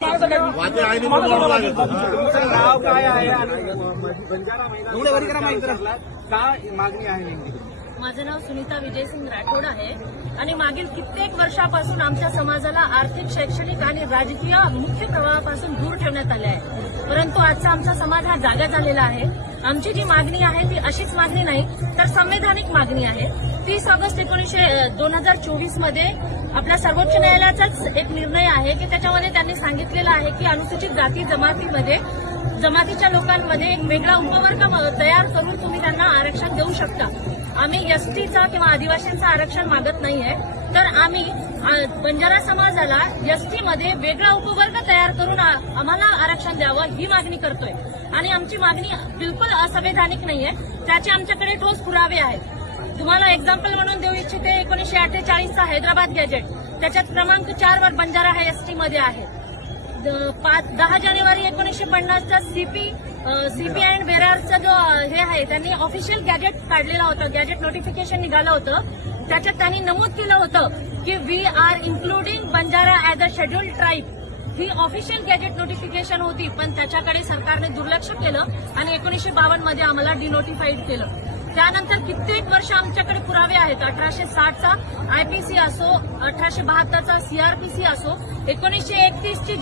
तुमचं नाव काय आहे आणि बंजारा महिला काय मागणी आहे नेमकी? माझं नाव सुनीता विजयसिंग राठोड आहे आणि मागील कित्येक वर्षापासून आमच्या समाजाला आर्थिक, शैक्षणिक आणि राजकीय मुख्य प्रवाहापासून दूर ठेवण्यात आले आहे. परंतु आजचा आमचा समाज हा जागा झालेला आहे. आमची जी मागणी आहे ती अशीच मागणी नाही तर संवैधानिक मागणी आहे. 30 ऑगस्ट 2024 मध्ये आपल्या सर्वोच्च न्यायालयाचाच एक निर्णय आहे की त्याच्यामध्ये त्यांनी सांगितलेलं आहे की अनुसूचित जाती जमातीच्या लोकांमध्ये एक वेगळा उपवर्ग तयार करून तुम्ही त्यांना आरक्षण देऊ शकता. आम्ही एसटीचा किंवा आदिवासींचं आरक्षण मागत नाहीये, तर आम्ही बंजारा समाजाला एसटीमध्ये वेगळा उपवर्ग तयार करून आम्हाला आरक्षण द्यावं ही मागणी करतोय. आणि आमची मागणी बिलकुल असंवैधानिक नाहीये, त्याचे आमच्याकडे ठोस पुरावे आहेत. तुम्हाला एक्झाम्पल म्हणून देऊ इच्छिते. 1948चा हैदराबाद गॅजेट, त्याच्यात क्रमांक 4 वर बंजारा हा एसटीमध्ये आहे. 10 जानेवारी 1950चा सीपी अँड बेरारचा जो हे आहे त्यांनी ऑफिशियल गॅजेट काढलेला होता, गॅजेट नोटिफिकेशन निघालं होतं. त्याच्यात त्यांनी नमूद केलं होतं की we are including Banjara as a scheduled tribe. ही ऑफिशियल गॅजेट नोटिफिकेशन होती, पण त्याच्याकडे सरकारने दुर्लक्ष केलं आणि 1952 मध्ये आम्हाला डिनोटिफाईड केलं. त्यानंतर कित्येक वर्ष आमच्याकडे पुरावे आहेत. 1860चा आयपीसी असो, 1872चा सीआरपीसी असो, 1931ची